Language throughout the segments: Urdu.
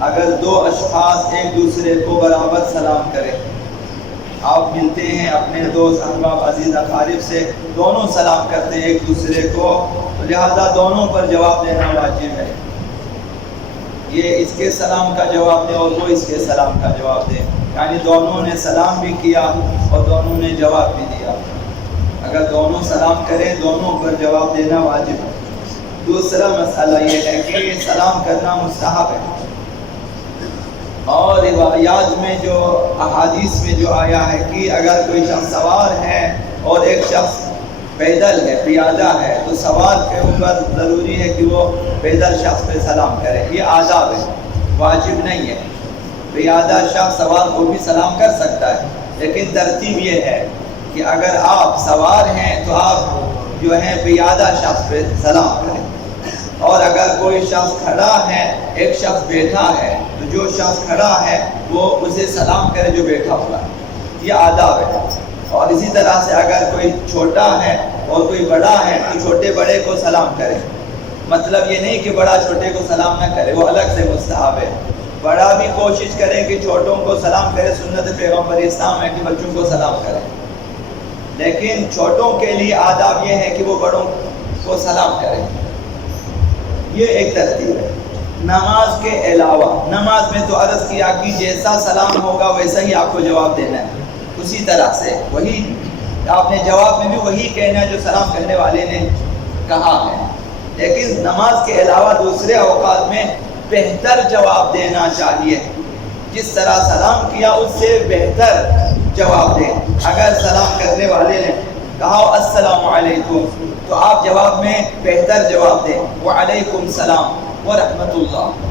اگر دو اشخاص ایک دوسرے کو برابر سلام کریں، آپ ملتے ہیں اپنے دوست احباب عزیز اقارب سے، دونوں سلام کرتے ہیں ایک دوسرے کو، تو لہذا دونوں پر جواب دینا واجب ہے۔ یہ اس کے سلام کا جواب دے اور وہ اس کے سلام کا جواب دے، یعنی دونوں نے سلام بھی کیا اور دونوں نے جواب بھی دیا۔ اگر دونوں سلام کریں دونوں پر جواب دینا واجب ہے۔ دوسرا مسئلہ یہ ہے کہ سلام کرنا مستحب ہے، اور روایات میں جو احادیث میں جو آیا ہے کہ اگر کوئی شخص سوار ہے اور ایک شخص پیدل ہے، پیادہ ہے، تو سوار کے اوپر ضروری ہے کہ وہ پیدل شخص پہ سلام کرے۔ یہ آداب ہے، واجب نہیں ہے۔ پیادہ شخص سوار کو بھی سلام کر سکتا ہے، لیکن ترتیب یہ ہے کہ اگر آپ سوار ہیں تو آپ جو ہے پیادہ شخص پہ سلام کریں، اور اگر کوئی شخص کھڑا ہے ایک شخص بیٹھا ہے تو جو شخص کھڑا ہے وہ اسے سلام کرے جو بیٹھا ہوا ہے۔ یہ آداب ہے۔ اور اسی طرح سے اگر کوئی چھوٹا ہے اور کوئی بڑا ہے تو چھوٹے بڑے کو سلام کرے۔ مطلب یہ نہیں کہ بڑا چھوٹے کو سلام نہ کرے، وہ الگ سے مستحب ہے۔ بڑا بھی کوشش کرے کہ چھوٹوں کو سلام کرے، سنت پیغمبر اسلام ہے کہ بچوں کو سلام کرے، لیکن چھوٹوں کے لیے آداب یہ ہے کہ وہ بڑوں کو سلام کرے۔ یہ ایک ترتیب ہے۔ نماز کے علاوہ، نماز میں تو عرض کیا کہ جیسا سلام ہوگا ویسا ہی آپ کو جواب دینا ہے، اسی طرح سے وہی آپ نے جواب میں بھی وہی کہنا ہے جو سلام کرنے والے نے کہا ہے۔ لیکن نماز کے علاوہ دوسرے اوقات میں بہتر جواب دینا چاہیے، جس طرح سلام کیا اس سے بہتر جواب دیں۔ اگر سلام کرنے والے نے کہا السلام علیکم تو آپ جواب میں بہتر جواب دیں، وعلیکم السلام ورحمۃ اللہ۔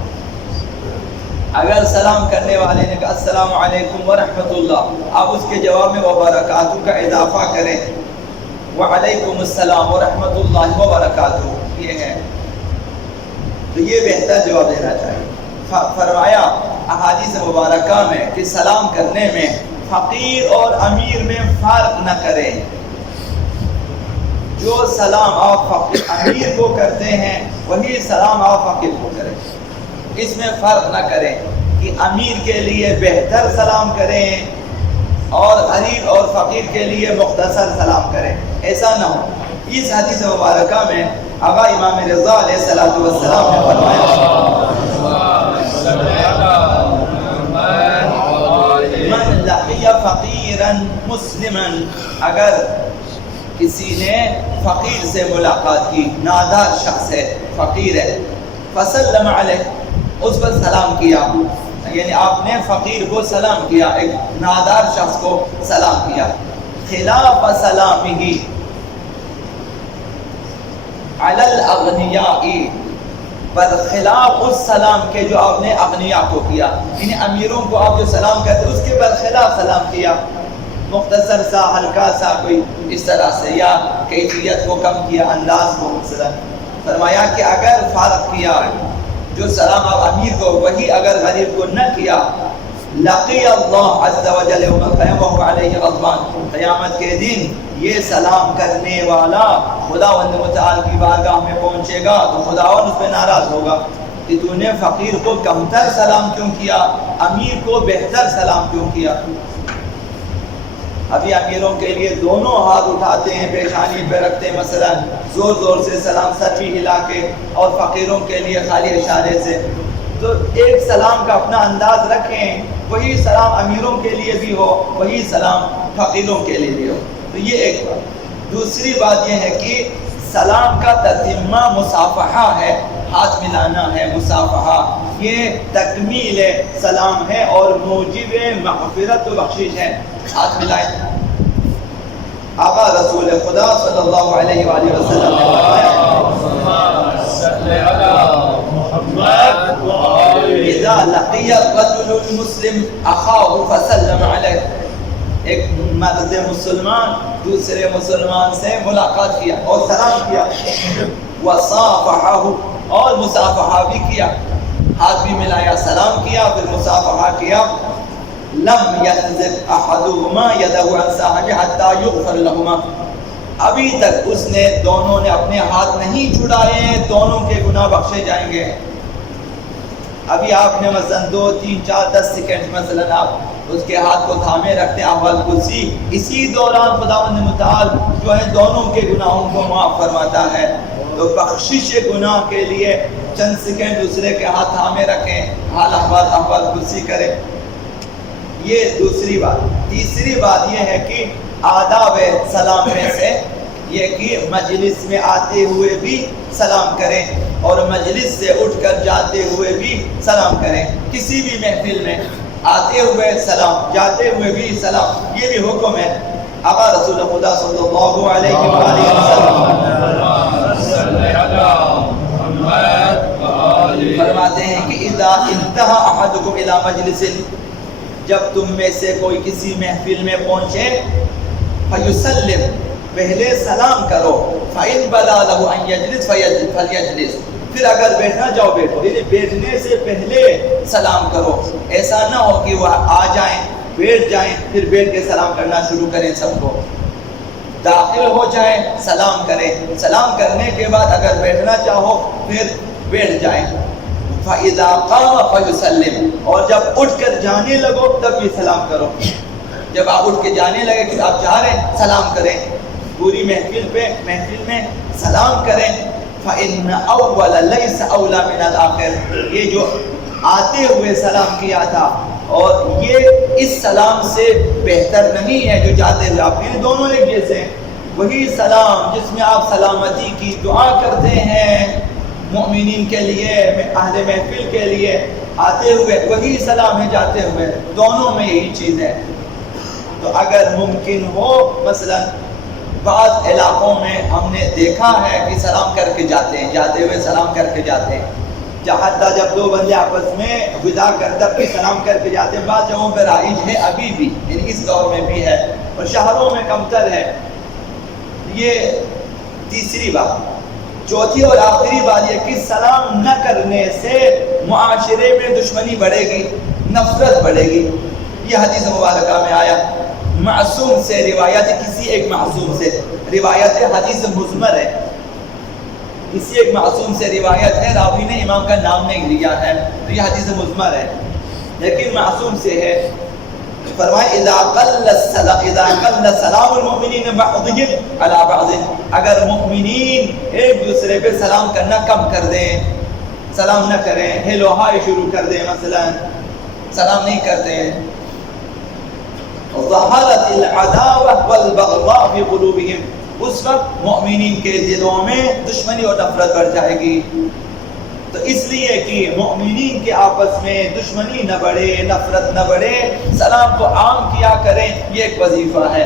اگر سلام کرنے والے نے کہا السلام علیکم ورحمۃ اللہ، آپ اس کے جواب میں وبرکاتہ کا اضافہ کریں، وعلیکم السلام ورحمۃ اللہ وبرکاتہ، یہ ہے، تو یہ بہتر جواب دینا چاہیے۔ فرمایا احادیث مبارکہ میں کہ سلام کرنے میں فقیر اور امیر میں فرق نہ کریں۔ جو سلام آپ امیر کو کرتے ہیں وہی سلام آپ فقیر کو کریں، اس میں فرق نہ کریں کہ امیر کے لیے بہتر سلام کریں اور غریب اور فقیر کے لیے مختصر سلام کریں، ایسا نہ ہو۔ اس حدیث مبارکہ میں آقا امام رضا علیہ الصلوۃ والسلام نے فرمایا من لقی فقیرا مسلما، اگر کسی نے فقیر سے ملاقات کی، نادار شخص ہے، فقیر ہے، فسلم علیہ، اس پر سلام کیا، یعنی آپ نے فقیر کو سلام کیا، ایک نادار شخص کو سلام کیا، خلاف سلامہ علی الاغنیاء، برخلاف اس سلام کے جو آپ نے اغنیاء کو کیا، یعنی امیروں کو آپ جو سلام کرتے اس کے برخلاف سلام کیا، مختصر سا، ہلکا سا، کوئی اس طرح سے، یا کیفیت کو کم کیا، انداز کو مثلا۔ فرمایا کہ اگر فرق کیا، جو سلام آپ امیر کو وہی اگر غریب کو نہ کیا، لقی اللہ عز وجل یوم القیامہ وهو علیہ غضبان، قیامت کے دن یہ سلام کرنے والا خداوند متعال کی بارگاہ میں پہنچے گا تو خداوند اس پہ ناراض ہوگا کہ تو نے فقیر کو کمتر سلام کیوں کیا، امیر کو بہتر سلام کیوں کیا۔ ابھی امیروں کے لیے دونوں ہاتھ اٹھاتے ہیں، پیشانی پہ رکھتے ہیں، مثلا زور زور سے سلام، سر بھی ہلا کے، اور فقیروں کے لیے خالی اشارے سے۔ تو ایک سلام کا اپنا انداز رکھیں، وہی سلام امیروں کے لیے بھی ہو، وہی سلام فقیروں کے لیے بھی ہو۔ تو یہ ایک بات۔ دوسری بات یہ ہے کہ سلام کا تتمہ مصافحہ ہے، ہاتھ ملانا ہے، مصافحہ، یہ تکمیل سلام ہے اور موجب مغفرت و بخشش ہے، ہاتھ ملائیں۔ آقا رسول خدا صلی اللہ علیہ وآلہ وسلم نے فرمایا اذا لقی الرجل المسلم اخاہ فسلم علیہ، ایک مرد مسلمان دوسرے مسلمان سے ملاقات کیا اور سلام کیا، وصافحہ، اور مصافحہ بھی کیا، ہاتھ بھی ملایا، سلام کیا، پھر مصافحہ کیا، لم ينزل احدهما يده عن صاحبه حتى يغفر لهما، ابھی تک اس نے دونوں نے اپنے ہاتھ نہیں چھڑائے، دونوں کے گناہ بخشے جائیں گے۔ ابھی آپ نے مثلا 2 3 4 10 سیکنڈ مثلا آپ اس کے ہاتھ کو تھامے رکھتے ہیں احوال کرسی، اسی دوران خداوند متعال جو ہے دونوں کے گناہوں کو معاف فرماتا ہے۔ تو بخشش گناہ کے لیے چند سیکنڈ دوسرے کے ہاتھ تھامے رکھیں، حال احوال کرسی کریں، یہ دوسری بات۔ تیسری بات یہ ہے کہ آداب سلام میں سے یہ کہ مجلس میں آتے ہوئے بھی سلام کریں اور مجلس سے اٹھ کر جاتے ہوئے بھی سلام کریں۔ کسی بھی محفل میں آتے ہوئے سلام، جاتے ہوئے بھی سلام، یہ بھی حکم ہے۔ آقا رسول خدا صلی اللہ علیہ وآلہ وسلم فرماتے ہیں کہ اذا انتہا احدکم الی مجلس، جب تم میں سے کوئی کسی محفل میں پہنچے، فیسلم، پہلے سلام کرو، فَإِنْ بَدَا لَهُ أَنْ يَجْلِسْ فَلْيَجْلِسْ، پھر اگر بیٹھنا چاہو بیٹھو، یعنی بیٹھنے سے پہلے سلام کرو۔ ایسا نہ ہو کہ وہ آ جائیں، بیٹھ جائیں، پھر بیٹھ کے سلام کرنا شروع کریں سب کو۔ داخل ہو جائیں، سلام کریں، سلام کرنے کے بعد اگر بیٹھنا چاہو پھر بیٹھ جائیں۔ فَإِذَا قَامَ فَيُسَلِّمْ، اور جب اٹھ کر جانے لگو تب بھی سلام کرو۔ جب آپ اٹھ کے جانے لگے کہ آپ جا رہے ہیں، سلام کریں، پوری محفل میں سلام کریں۔ فَإِنَّ أَوَّلَ لَيْسَ أَوْلَى مِنَ الْآخِرِ، یہ جو آتے ہوئے سلام کیا تھا اور یہ اس سلام سے بہتر نہیں ہے جو جاتے ہوئے آپ کے، دونوں ایک جیسے ہیں۔ وہی سلام جس میں آپ سلامتی کی دعا کرتے ہیں مومنین کے لیے، اہل محفل کے لیے، آتے ہوئے وہی سلام ہے، جاتے ہوئے، دونوں میں یہی چیز ہے۔ تو اگر ممکن ہو، مثلا بعض علاقوں میں ہم نے دیکھا ہے کہ سلام کر کے جاتے ہیں، جاتے ہوئے سلام کر کے جاتے ہیں، حتیٰ جب دو بندے آپس میں ودا کرتے بھی سلام کر کے جاتے ہیں۔ بعض جگہوں پہ رائج ہے ابھی بھی، یعنی اس دور میں بھی ہے، اور شہروں میں کمتر ہے۔ یہ تیسری بات۔ چوتھی اور آخری بات یہ کہ سلام نہ کرنے سے معاشرے میں دشمنی بڑھے گی، نفرت بڑھے گی۔ یہ حدیث مبارکہ میں آیا، معصوم سے روایت، کسی ایک معصوم سے روایت ہے، حدیث مضمر ہے، کسی ایک معصوم سے روایت ہے، راوی نے امام کا نام نہیں لیا ہے، تو یہ حدیث مضمر ہے، لیکن معصوم سے ہے۔ فرمائے اذا قل سلام المؤمنین بعضهم علی بعض، اگر مؤمنین ایک دوسرے پہ سلام کرنا کم کر دیں، سلام نہ کریں، ہیلو ہائی شروع کر دیں، مثلا سلام نہیں کرتے ہیں، ظہرت العداوہ والبغضاء فی قلوبہم، اس وقت مومنین کے دلوں میں دشمنی اور نفرت بڑھ جائے گی۔ تو اس لیے کہ مومنین کے آپس میں دشمنی نہ بڑھے، نفرت نہ بڑھے، سلام کو عام کیا کریں، یہ ایک وظیفہ ہے۔